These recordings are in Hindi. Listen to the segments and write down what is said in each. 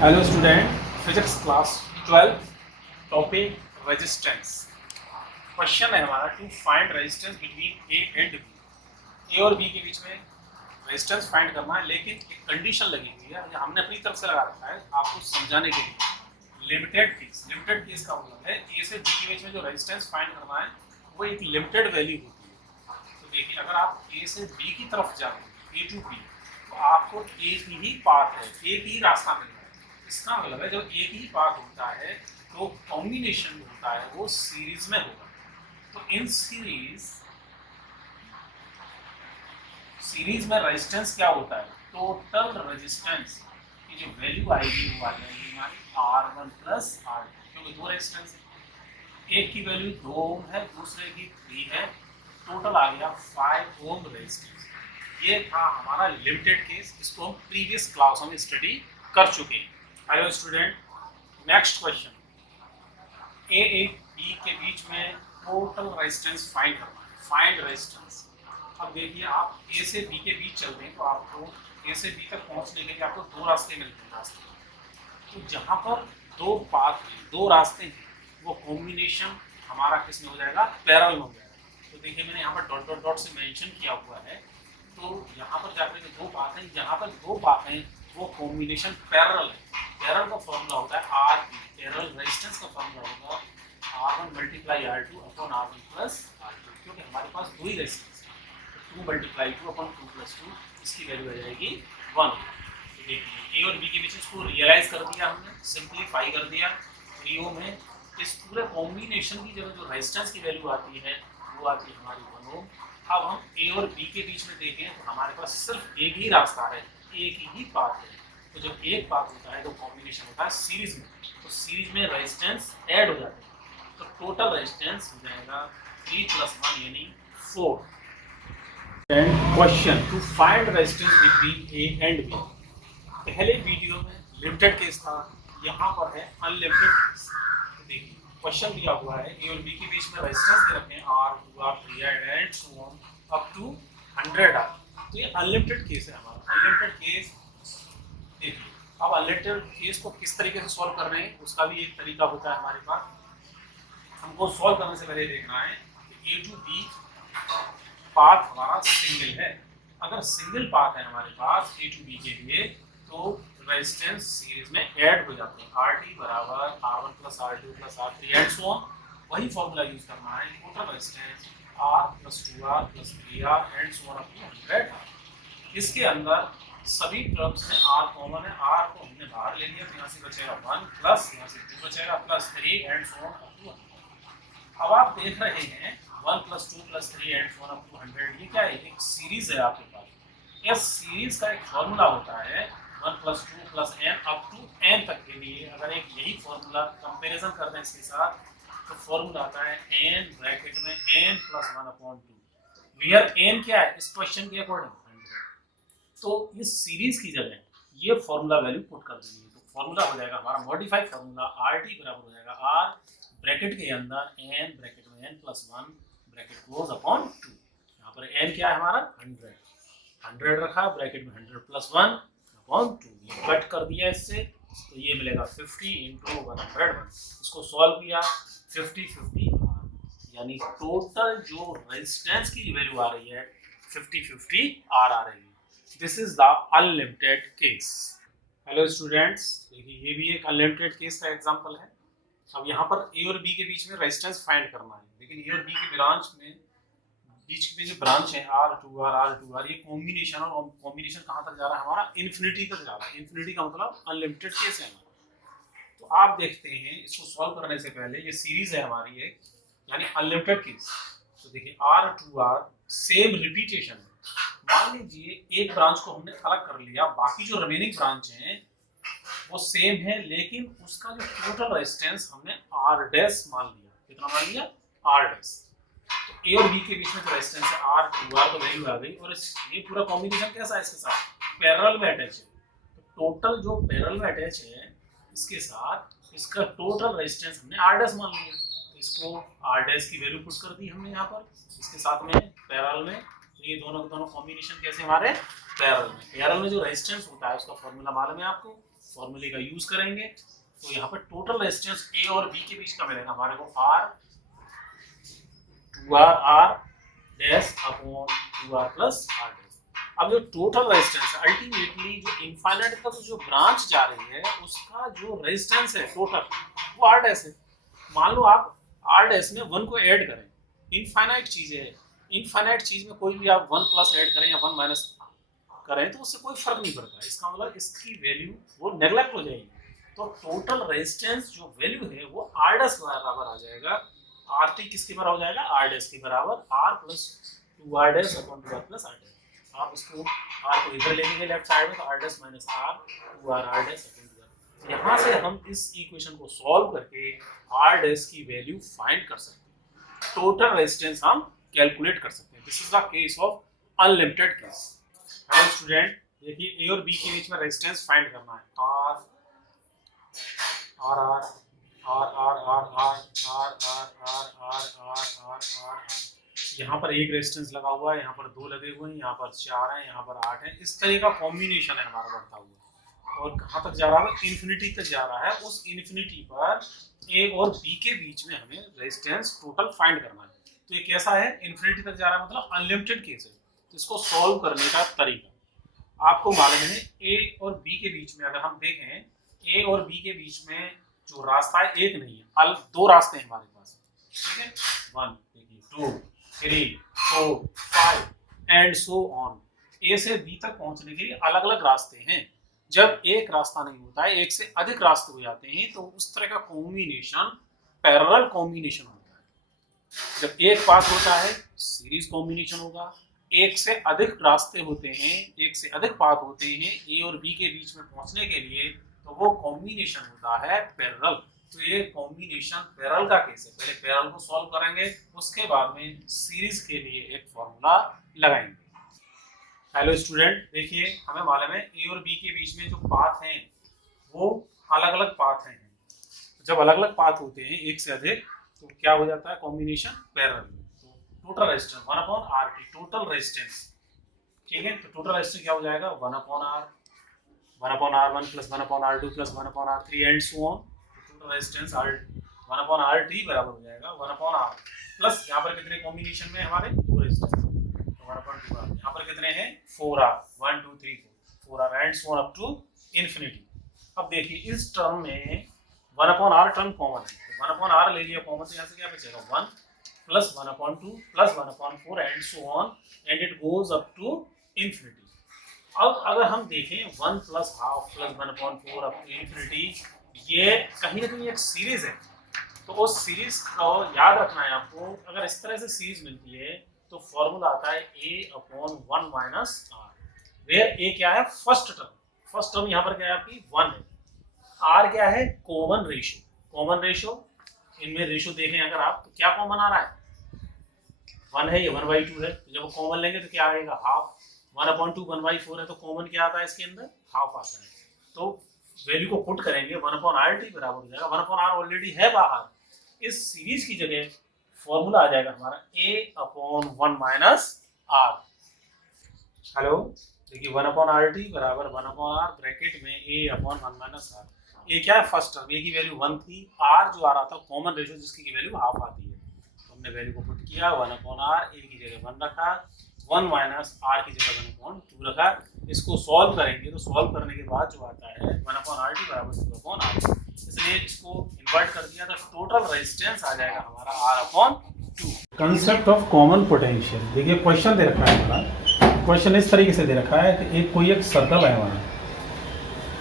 Hello student, physics class 12 topic resistance. Question है हमारा to find resistance between A and B. A और बी के बीच में रेजिस्टेंस फाइंड करना है, लेकिन एक कंडीशन लगी हुई है, हमने अपनी तरफ से लगा रखा है आपको समझाने के लिए। लिमिटेड केस का मतलब है ए से बी के बीच में जो रेजिस्टेंस फाइंड करना है वो एक लिमिटेड वैल्यू होती है। तो देखिए, अगर आप ए से बी की तरफ जाते हैं, ए टू बी, तो आपको एक ही पाथ है, एक ही रास्ता मिलता है। इसका मतलब है जब एक ही पाथ होता है तो कॉम्बिनेशन होता है वो सीरीज में होगा। तो इन सीरीज में रेजिस्टेंस क्या होता है? टोटल रेजिस्टेंस की जो वैल्यू आएगी वो आ जाएगी हमारी R1 प्लस R2, क्योंकि दो रेजिस्टेंस है। एक की वैल्यू 2 ओम है, दूसरे की 3 है, टोटल आ गया 5 ओम रेजिस्टेंस। ये था हमारा लिमिटेड केस, इसको हम प्रीवियस क्लास में स्टडी कर चुके हैं। हेलो स्टूडेंट, नेक्स्ट क्वेश्चन, ए एक बी के बीच में टोटल रेजिस्टेंस फाइंड करना है। Find resistance. अब देखिए, आप ए से बी के बीच चलते हैं तो आपको ए से बी तक पहुंचने के लिए आपको दो रास्ते मिलते हैं। तो जहां पर दो रास्ते हैं, वो कॉम्बिनेशन हमारा किस में हो जाएगा? पैरेलल में हो जाएगा। तो देखिए, मैंने यहाँ पर डॉट डॉट डॉट से मेंशन किया हुआ है। तो यहाँ पर जाकर के दो पाथ हैं, जहाँ पर दो पाथ हैं वो कॉम्बिनेशन पैरेलल है। पैरेलल का फॉर्मूला होता है आर पी, पैरेलल रेजिस्टेंस का फॉर्मूला होगा R1 multiply R2 upon R1 plus R2, क्योंकि हमारे पास दो ही रेजिस्टेंस है। 2 मल्टीप्लाई 2 अपॉन 2 प्लस 2, इसकी वैल्यू आ जाएगी 1। तो देखिए, ए और बी के बीच इसको रियलाइज कर दिया हमने, सिंप्लीफाई कर दिया। रियो में इस पूरे कॉम्बिनेशन की जगह जो रेजिस्टेंस की वैल्यू आती है वो आती है हमारी 1 ओम। अब हम ए और बी के बीच में देखें तो हमारे पास सिर्फ एक ही रास्ता है, एक ही पाथ है। तो जब एक पाथ होता है तो कॉम्बिनेशन होता है सीरीज में, तो सीरीज में रेजिस्टेंस ऐड हो जाते हैं। तो टोटल रेजिस्टेंस हो जाएगा 3 + 1 यानी 4। Question to find resistance between A and B. पहले वीडियो में लिमिटेड केस था, यहाँ पर है अनलिमिटेड केस। तो देखिए, क्वेश्चन दिया हुआ है ए और बी के बीच में रेजिस्टेंस दे रखे हैं R2 R3 and so on up to 100R। तो ये अनलिमिटेड केस है हमारा। अनलिमिटेड केस देखिए, अब अनलिमिटेड केस को किस तरीके से सॉल्व कर रहे हैं उसका भी एक तरीका होता है हमारे पास। हमको सॉल्व करने से पहले देखना है कि ए टू बी पाथ हमारा सिंगल है। अगर सिंगल पाथ है हमारे पास ए टू बी के लिए, तो रेजिस्टेंस सीरीज में ऐड हो जाते हैं। RT बराबर R1 plus R2 plus R3 and so on. वही फॉर्मूला यूज करना है, total resistance R plus 2R plus 3R and so on up to 100। इसके अंदर सभी टर्म्स में R कॉमन है, R को हमने बाहर ले लिया, तो यहाँ से बचेगा 1 प्लस यहाँ से 2 बचेगा plus 3 and so on up to 100। अब आप देख रहे हैं 1 + 2 + 3 and so on up to 100। ये क्या है? एक सीरीज है आपके पास। इस सीरीज का एक फॉर्मूला होता है 1 + 2 + n अप टू n तक के लिए। अगर एक यही फॉर्मूला कंपैरिजन कर दें इसके साथ, तो फॉर्मूला आता है n ब्रैकेट में n + 1/2। वेयर n क्या है इस क्वेश्चन के अकॉर्डिंग? 100। तो इस सीरीज की जगह ये फॉर्मूला वैल्यू पुट कर देंगे, तो फॉर्मूला हो जाएगा हमारा मॉडिफाइड फॉर्मूला RT बराबर हो जाएगा R ब्रैकेट के अंदर n ब्रैकेट में n + 1 ब्रैकेट क्लोज अपॉन 2। यहाँ पर n क्या है हमारा? 100 रखा, ब्रैकेट में 100 + 1 अपॉन 2। ये कट कर दिया इससे, तो ये मिलेगा 50 × 101। इसको सॉल्व किया, 50 यानी टोटल जो रेजिस्टेंस की वैल्यू आ रही है 50 R आ रही है। This is the unlimited case. Hello students, देखिए ये भी एक अनलिमिटेड केस का एग्जांपल है। अब यहाँ पर ए और बी के बीच में रेजिस्टेंस फाइंड करना है, लेकिन ए और बी के बीच में जो ब्रांच है R2R ये कॉम्बिनेशन, और कॉम्बिनेशन कहाँ तक जा रहा है हमारा? इन्फिनिटी तक जा रहा है। इन्फिनिटी का मतलब अनलिमिटेड केस है हमारा। तो आप देखते हैं, इसको सॉल्व करने से पहले ये सीरीज है हमारी एक, यानी अनलिमिटेड केस। तो देखिए R2R सेम रिपीटेशन है। मान लीजिए एक ब्रांच को हमने अलग कर लिया, बाकी जो रिमेनिंग ब्रांच हैं वो सेम है, लेकिन उसका जो टोटल रेजिस्टेंस हमने R' मान लिया। कितना मान लिया? R'। तो ए और बी के बीच में जो रेजिस्टेंस है R2R तो वैल्यू आ गई, और ये पूरा कॉम्बिनेशन कैसा है? इसके साथ पैरेलल में अटैच है। तो टोटल जो पैरेलल में अटैच है इसके साथ इसका टोटल रेजिस्टेंस हमने R' मान लिया। तो इसको R' की वैल्यू पुट कर दी हमने यहाँ पर इसके साथ में पैरेलल में। तो ये दोनों कॉम्बिनेशन कैसे हमारे? पैरेलल में। पैरेलल में जो रेजिस्टेंस होता है उसका फॉर्मूला मालूम है आपको, फॉर्मूले का यूज करेंगे तो यहाँ पर टोटल रेजिस्टेंस ए और बी के बीच का मिलेगा हमारे को R 2r r dash upon 2r plus r dash. अब जो टोटल रेजिस्टेंस है अल्टीमेटली जो इनफाइनाइट तक जो ब्रांच जा रही है उसका जो रेजिस्टेंस है टोटल वो r डैश है। मान लो आप r डैश में 1 को ऐड करें, इनफाइनाइट चीज है, इनफाइनाइट चीज में कोई भी आप 1 प्लस ऐड करें या 1 माइनस करें तो उससे कोई फर्क नहीं पड़ता। इसका मतलब इसकी वैल्यू वो नेग्लेक्ट हो जाएगी। तो टोटल रेजिस्टेंस जो वैल्यू है वो r डैश के बराबर आ जाएगा। RT किसके बराबर हो जाएगा? R डैश के बराबर r plus 2r dash upon 2r plus r dash. आप इसको r को इधर ले लेंगे लेफ्ट साइड में तो r dash minus r 2r r dash upon 2r। यहाँ से हम इस इक्वेशन को सॉल्व करके r डैश की वैल्यू फाइंड कर सकते हैं, टोटल रेजिस्टेंस हम कैलकुलेट कर सकते हैं। This is the case of unlimited case. Hello student, देखिए ए और बी के बीच में रेजिस्टेंस फाइंड करना है। यहाँ पर एक रेजिस्टेंस लगा हुआ है, यहाँ पर 2 लगे हुए हैं, यहाँ पर 4 है, यहाँ पर 8 है। इस तरह का कॉम्बिनेशन है हमारा बढ़ता हुआ और कहाँ तक जा रहा है? इन्फिनिटी तक जा रहा है। उस इन्फिनिटी पर ए और बी के बीच में हमें रेजिस्टेंस टोटल फाइंड करना है। तो ये कैसा है? इन्फिनिटी तक जा रहा है, मतलब अनलिमिटेड केस है। तो इसको सॉल्व करने का तरीका आपको मालूम है। ए और बी के बीच में अगर हम देखें, ए और बी के बीच में जो रास्ता है एक नहीं है, 2 रास्ते हैं हमारे पास, ठीक है? 1 देखिए 2 3 4 5 एंड सो ऑन। ए से बी तक पहुंचने के लिए अलग अलग रास्ते हैं। जब एक रास्ता नहीं होता है, एक से अधिक रास्ते हो जाते हैं, तो उस तरह का कॉम्बिनेशन पैरेलल कॉम्बिनेशन होता है। जब एक पाथ होता है सीरीज कॉम्बिनेशन होगा, एक से अधिक रास्ते होते हैं, एक से अधिक पाथ होते हैं ए और बी के बीच में पहुंचने के लिए, तो वो कॉम्बिनेशन होता है पैरेलल। तो ये कॉम्बिनेशन पैरेलल का केस है। पहले पैरेलल को सॉल्व करेंगे, उसके बाद में सीरीज के लिए एक फॉर्मूला लगाएंगे। हेलो स्टूडेंट, देखिए हमें मालूम है ए और बी के बीच में जो पाथ हैं वो अलग अलग पाथ हैं। जब अलग अलग पाथ होते हैं एक से अधिक, तो क्या हो जाता है? Combination parallel. तो total resistance 1/RT total resistance, ठीक है? तो टोटल रेजिस्टेंस क्या हो जाएगा? 1/R 1/R1 plus 1/R2 plus 1/R3 and so on. Total resistance 1/RT बराबर हो जाएगा 1/R प्लस यहाँ पर कितने कॉम्बिनेशन में हमारे 2 रेजिस्टेंस, तो 1/2R। यहाँ पर कितने हैं? 4R 1 2 3 4R and so on up to infinity. अब देखिए इस टर्म में 1/R टर्म कॉमन है, तो 1/R ले लिया कॉमन, तो यहाँ से क्या बचेगा? 1 plus 1/2 plus 1/4 and so on and it goes up to infinity. अब अगर हम देखें 1 plus half plus 1/4 up to infinity, ये कहीं ना कहीं एक सीरीज है। तो उस सीरीज को याद रखना है आपको। अगर इस तरह से सीरीज मिलती है तो फॉर्मूला आता है a/1 minus r, where a क्या है? First term. फर्स्ट टर्म यहाँ पर क्या है आपकी? 1 है। r क्या है? Common ratio. कॉमन रेशियो, इनमें रेशियो देखें अगर आप, तो क्या कॉमन आ रहा है? 1 है, ये 1/2 है। तो जब कॉमन लेंगे तो क्या आएगा? हाफ। 1/2 1/4 है, तो कॉमन क्या आता है इसके अंदर? हाफ आता है। तो वैल्यू को पुट करेंगे 1/RT बराबर हो जाएगा 1/R ऑलरेडी है बाहर। इस सीरीज की जगह फॉर्मूला आ जाएगा हमारा a/1 माइनस r। हेलो, देखिए 1/RT बराबर 1/R ब्रैकेट में a/1 माइनस r। ये क्या है? फर्स्ट टर्म, ए की वैल्यू 1 थी, r जो आ रहा था कॉमन रेशियो जिसकी वैल्यू हाफ आती है, तो हमने वैल्यू को पुट किया 1/R, ए की जगह 1 रखा, 1 माइनस r की जगह 1/2 रखा। इसको सॉल्व करेंगे तो सॉल्व करने के बाद जो आता है 1/RT बराबर 2/R, इसलिए इसको इन्वर्ट कर दिया तो टोटल रेजिस्टेंस आ जाएगा हमारा R/2। Concept of common potential. देखिए क्वेश्चन दे रखा है हमारा। क्वेश्चन इस तरीके से दे रखा है कि कोई एक सर्कल है हमारा,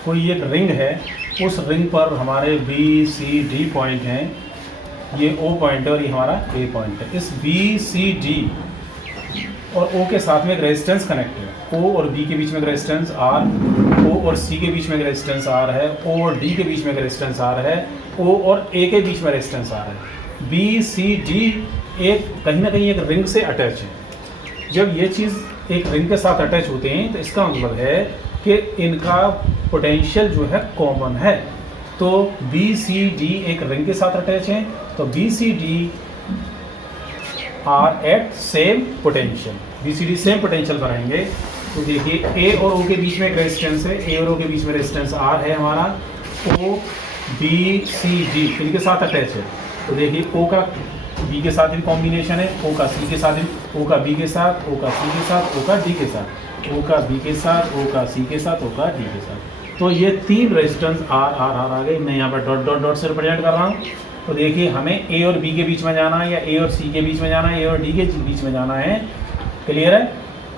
कोई एक रिंग है, उस रिंग पर हमारे BCD पॉइंट हैं, ये O पॉइंट है और ये हमारा A पॉइंट है। इस BCD और O के साथ में एक रेजिस्टेंस कनेक्ट है। O और B के बीच में एक रेजिस्टेंस R, O और C के बीच में एक रेजिस्टेंस R है, O और D के बीच में एक रेजिस्टेंस R है, O और A के बीच में रेजिस्टेंस R है। BCD एक कहीं ना कहीं एक रिंग से अटैच है। जब ये चीज़ एक रिंग के साथ अटैच होते हैं तो इसका मतलब है कि इनका पोटेंशियल जो है कॉमन है। तो BCD एक रिंग के साथ अटैच है, तो BCD are at same potential. BCD same potential बनाएंगे तो देखिए ए और ओ के बीच में एक रेजिस्टेंस है, ए और ओ के बीच में रेजिस्टेंस आर है हमारा, ओ बी सी डी इनके साथ अटैच है। तो देखिए ओ का बी के साथ भी कॉम्बिनेशन है, ओ का सी के साथ, ओ का बी के साथ, ओ का सी के साथ, ओ का डी के साथ, ओ का बी के साथ, ओ का सी के साथ, ओ का डी के साथ। तो ये 3 रेजिस्टेंस आर आर आर आ गए। मैं यहाँ पर डॉट डॉट डॉट से रिप्रेजेंट कर रहा हूँ। तो देखिए हमें ए और बी के बीच में जाना है, या ए और सी के बीच में जाना है, ए और डी के बीच में जाना है। क्लियर है?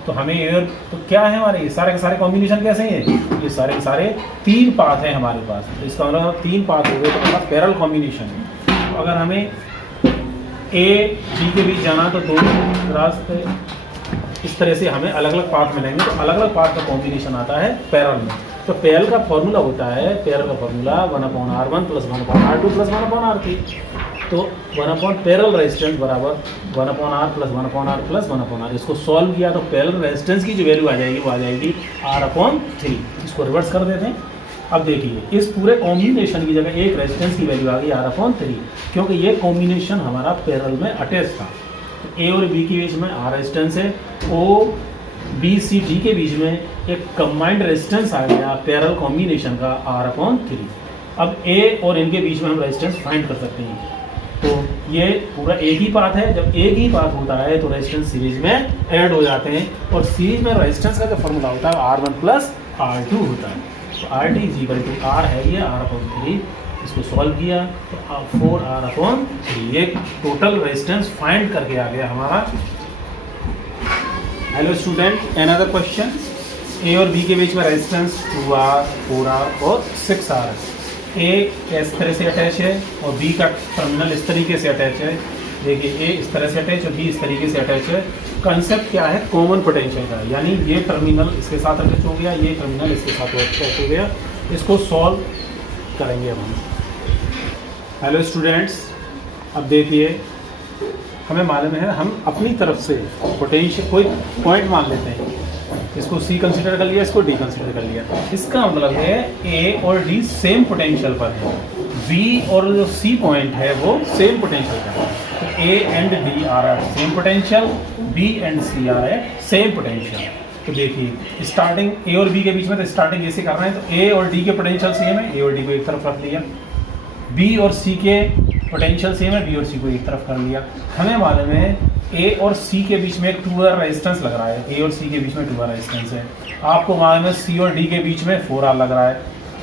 तो हमें ए और तो क्या है हमारे ये सारे के सारे कॉम्बिनेशन कैसे हैं? ये सारे के सारे 3 पाथ हैं हमारे पास। तो इसका मतलब 3 पाथ हो गए तो हमारे पास पैरेलल कॉम्बिनेशन है। तो अगर हमें ए बी के बीच जाना तो 2 रास्ते इस तरह से हमें अलग अलग पाथ मिलेंगे। तो अलग अलग पाथ का कॉम्बिनेशन आता है पैरेलल में। तो पैरेलल का फॉर्मूला होता है, पैरेलल का फॉर्मूला 1/R1 + 1/R2 + 1/R3। तो 1 पैरेलल रेजिस्टेंस बराबर 1/R + 1/R + 1/R। इसको सॉल्व किया तो पैरेलल रेजिस्टेंस की जो वैल्यू आ जाएगी वो आ जाएगी R/3। इसको रिवर्स कर देते हैं। अब देखिए इस पूरे कॉम्बिनेशन की जगह एक रेजिस्टेंस की वैल्यू आ गई R/3, क्योंकि ये कॉम्बिनेशन हमारा पैरेलल में अटैच था। ए और बी के बीच में आर रेजिस्टेंस है, ओ बी सी डी के बीच में एक कंबाइंड रेजिस्टेंस आ गया पैरेलल कॉम्बिनेशन का R/3। अब ए और इनके बीच में हम रेजिस्टेंस फाइंड कर सकते हैं। तो ये पूरा एक ही पाथ है। जब एक ही पाथ होता है तो रेजिस्टेंस सीरीज में ऐड हो जाते हैं, और सीरीज में रेजिस्टेंस का जो फॉर्मूला होता है R1 + R2 होता है। तो RT = R है ये R/3। इसको सॉल्व किया तो 4R/3 ये टोटल रेजिस्टेंस फाइंड करके आ गया हमारा। Hello student, another question. A और बी के बीच में रेजिस्टेंस 2R, 4R और 6R है। ए इस तरह से अटैच है और बी का टर्मिनल इस तरीके से अटैच है। देखिए ए इस तरह से अटैच और बी इस तरीके से अटैच है। कंसेप्ट क्या है? कॉमन पोटेंशियल का, यानी ये टर्मिनल इसके साथ अटैच हो गया, ये टर्मिनल इसके साथ अटैच हो गया। इसको सॉल्व करेंगे अब हम। हेलो स्टूडेंट्स, अब देखिए हमें मालूम है हम अपनी तरफ से पोटेंशियल कोई पॉइंट मान लेते हैं। इसको सी कंसीडर कर लिया, इसको डी कंसीडर कर लिया। इसका मतलब है ए और डी सेम पोटेंशियल पर है, बी और जो सी पॉइंट है वो सेम पोटेंशियल पर है। तो A and D are at same potential, B and C are at same potential. तो देखिए स्टार्टिंग ए और बी के बीच में तो स्टार्टिंग ऐसे कर रहे हैं। तो ए और डी के पोटेंशियल सेम है, ए और डी को एक तरफ रख लिया। बी और सी के पोटेंशियल सेम है, बी और सी को एक तरफ कर लिया। हमें मालूम है ए और सी के बीच में एक 2R रेजिस्टेंस लग रहा है, ए और सी के बीच में 2R रेजिस्टेंस है। आपको मालूम है सी और डी के बीच में 4R लग रहा है,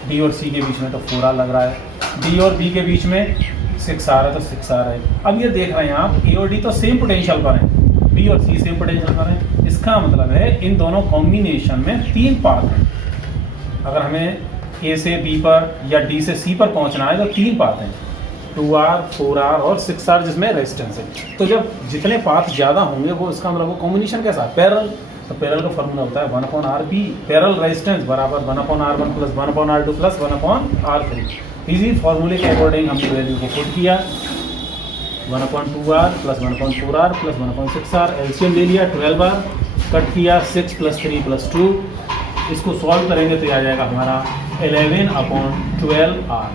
डी और सी के बीच में तो 4R लग रहा है, डी और बी के बीच में 6R है तो 6R है। अब ये देख रहे हैं आप ए और डी तो सेम पोटेंशियल पर है, बी और सी सेम पोटेंशियल पर है। इसका मतलब है इन दोनों कॉम्बिनेशन में 3 पाथ हैं। अगर हमें ए से बी पर या डी से सी पर पहुंचना है तो 3 पाथ हैं, 2R, 4R और 6R जिसमें रेजिस्टेंस है। तो जब जितने पाथ ज़्यादा होंगे वो इसका मतलब वो कॉम्बिनेशन कैसा है? पैरेलल। तो पैरेलल का फॉर्मूला होता है 1/RB, पैरेलल रेजिस्टेंस बराबर 1/R1 + 1/R2 + 1/R3। इसी फॉर्मूले के अकॉर्डिंग हमने वैल्यू को पुट किया, 1/2R + 1/4R + 1/6R। एलसीएम ले लिया 12R, कट किया 6 + 3 + 2। इसको सॉल्व करेंगे तो आ जाएगा हमारा 11/12R।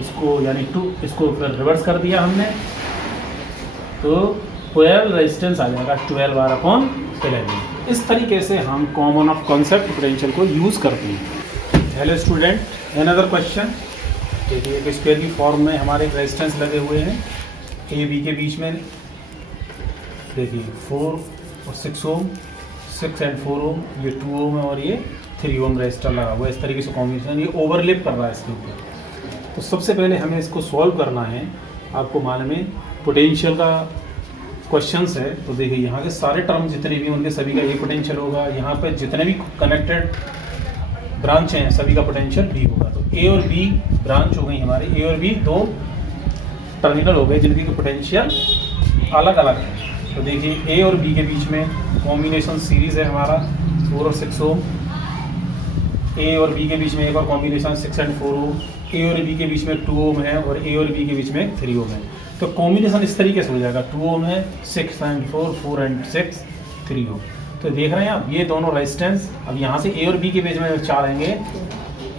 इसको यानी 2 इसको फिर रिवर्स कर दिया हमने तो 12 रेजिस्टेंस आ जाएगा 12R/11। इस तरीके से हम कॉमन ऑफ कॉन्सेप्ट पोटेंशियल को यूज़ करते हैं। Hello student, another question. देखिए एक स्क्वायर की फॉर्म में हमारे रेजिस्टेंस लगे हुए हैं ए बी के बीच में। देखिए 4 और 6 ओम, 6 एंड 4 ओम, ये 2 ओम है और ये 3 ओम रेजिस्टर लगा हुआ है। इस तरीके से कॉम्बिनेशन ये ओवरलैप कर रहा है इसके ऊपर। तो सबसे पहले हमें इसको सॉल्व करना है। आपको मालूम है पोटेंशियल का क्वेश्चंस है। तो देखिए यहाँ के सारे टर्म जितने भी उनके सभी का ए पोटेंशियल होगा। यहाँ पे जितने भी कनेक्टेड ब्रांच हैं सभी का पोटेंशियल बी होगा। तो ए और बी ब्रांच हो गई हमारी, ए और बी 2 टर्मिनल हो गए जिनकी पोटेंशियल अलग अलग है। तो देखिए ए और बी के बीच में कॉम्बिनेशन सीरीज़ है हमारा 4 और 6 ओम। ए और बी के बीच में एक और कॉम्बिनेशन 6 एंड 4 ओम। ए और बी के बीच में 2 ओम है और ए और बी के बीच में 3 ओम है। तो कॉम्बिनेशन इस तरीके से हो जाएगा, 2 ओम है, 6 एंड 4, 4 एंड 6, 3 ओम। तो देख रहे हैं आप ये दोनों रेजिस्टेंस। अब यहाँ से ए और बी के बीच में चाहेंगे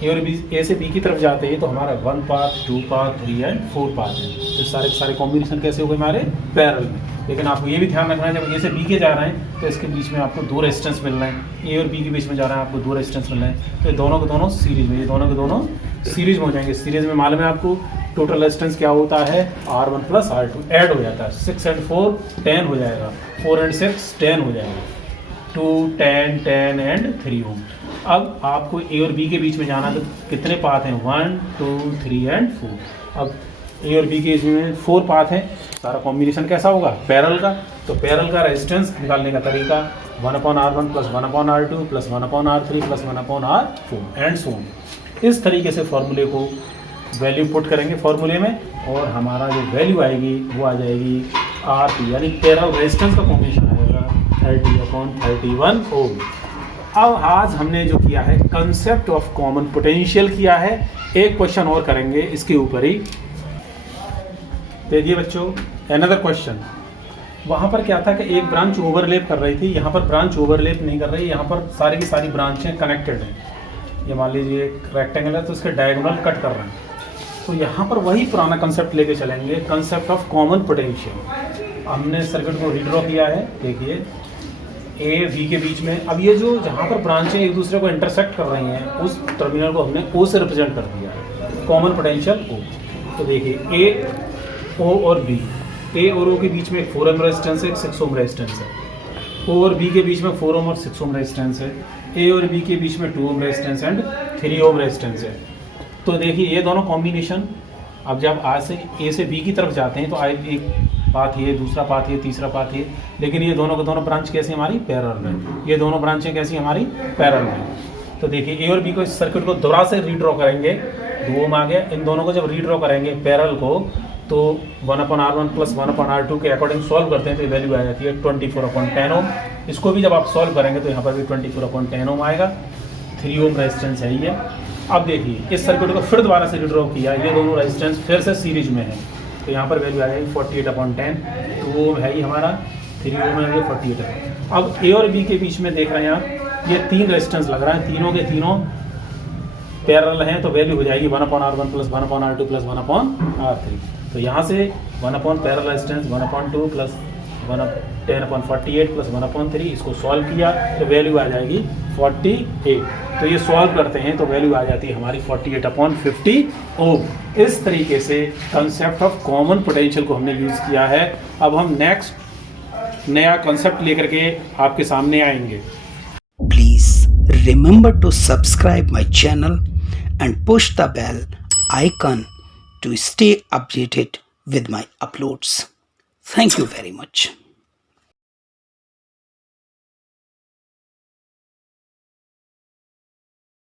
ए और बी, ए से बी की तरफ जाते हैं तो हमारा 1 पाथ 2 पाथ 3 एंड 4 पाथ है। तो सारे सारे कॉम्बिनेशन कैसे हो गए हमारे पैरेलल में। लेकिन आपको ये भी ध्यान रखना है जब ए से बी के जा रहे हैं तो इसके बीच में आपको 2 रेजिस्टेंस मिल रहे हैं। ए और बी के बीच में जा रहा है आपको 2 रेजिस्टेंस मिल रहे हैं। तो ये दोनों के दोनों सीरीज में, ये दोनों के दोनों सीरीज में हो जाएंगे। सीरीज में मालूम है आपको टोटल रेजिस्टेंस क्या होता है, R1 प्लस R2 ऐड हो जाता है। 6 एंड 4 10 हो जाएगा, 4 एंड 6 10 हो जाएगा, 2 10 10 एंड 3 ओम। अब आपको ए और बी के बीच में जाना तो कितने पाथ हैं, 1 2 3 एंड 4। अब ए और बी के बीच में 4 पाथ हैं, सारा कॉम्बिनेशन कैसा होगा, पैरेलल का। तो पैरेलल का रेजिस्टेंस निकालने का तरीका 1/R1 plus 1/R2 plus 1/R3 plus 1/R4 and so on. इस तरीके से फॉर्मूले को वैल्यू पुट करेंगे फॉर्मूले में और हमारा जो वैल्यू आएगी वो आ जाएगी RP, यानी पैरेलल रेजिस्टेंस का कॉम्बिनेशन आएगा 30/31 ओम। अब आज हमने जो किया है कंसेप्ट ऑफ कॉमन पोटेंशियल किया है। एक क्वेश्चन और करेंगे इसके ऊपर ही। देखिए बच्चों, अनदर क्वेश्चन। वहाँ पर क्या था कि एक ब्रांच ओवरलैप कर रही थी, यहाँ पर ब्रांच ओवरलैप नहीं कर रही, यहाँ पर सारी की सारी ब्रांचें कनेक्टेड हैं। ये मान लीजिए एक रेक्टेंगल है तो इसके डायगोनल कट कर रहे हैं। तो यहाँ पर वही पुराना कंसेप्ट लेके चलेंगे, कंसेप्ट ऑफ कॉमन पोटेंशियल। हमने सर्किट को रीड्रॉ किया है, देखिए ए बी के बीच में। अब ये जो जहाँ पर ब्रांचें एक दूसरे को इंटरसेक्ट कर रही हैं उस टर्मिनल को हमने ओ से रिप्रेजेंट कर दिया है, कॉमन पोटेंशियल ओ। तो देखिए ए ओ और बी, ए और ओ के बीच में एक 4 ओम रेजिस्टेंस है, एक 6 ओम रेजिस्टेंस है। ओ और बी के बीच में 4 ओम और 6 ओम रेजिस्टेंस है। ए और बी के बीच में 2 ohm resistance and 3 ohm resistance है। तो देखिए ये दोनों कॉम्बिनेशन अब जब आ से ए से बी की तरफ जाते हैं तो एक पाथ ये, दूसरा पाथ ये, तीसरा पाथ ये, लेकिन ये दोनों के दोनों ब्रांच कैसी हमारी पैरेलल में, ये दोनों ब्रांचें कैसी हमारी पैरेलल में। तो देखिए ए और बी को इस सर्किट को दोबारा से रीड्रॉ करेंगे, 2 ओम आ गया। इन दोनों को जब रीड्रॉ करेंगे पैरेलल को तो 1/R1 प्लस 1/R2 के अकॉर्डिंग सॉल्व करते हैं तो ये वैल्यू आ जाती है 24/10 ओम। इसको भी जब आप सॉल्व करेंगे तो यहाँ पर भी 24/10 ओम आएगा। 3 ओम रेजिस्टेंस है ये। अब देखिए इस सर्किट को फिर दोबारा से रीड्रॉ किया, ये दोनों रेजिस्टेंस फिर से सीरीज में है तो यहाँ पर वैल्यू आ जाएगी 48/10। 2 ओम है ही हमारा, 3 ओम है ये 48। अब ए और बी के बीच में देख रहे हैं आप, ये 3 रेजिस्टेंस लग रहा है, तीनों के तीनों पैरेलल हैं तो वैल्यू हो जाएगी 1/R1 plus 1/R2 plus 1/R3। तो यहाँ से 1 पैरेलल रेजिस्टेंस 1/2 प्लस 10/48 प्लस 1/3, इसको सॉल्व किया तो वैल्यू आ जाएगी 48। तो ये सॉल्व करते हैं तो वैल्यू आ जाती है हमारी 48/50 ओम। इस तरीके से कंसेप्ट ऑफ कॉमन पोटेंशियल को हमने यूज़ किया है। अब हम नेक्स्ट नया कंसेप्ट लेकर के आपके सामने आएंगे। Please remember to subscribe my channel and push the bell icon to stay updated with my uploads. Thank you very much.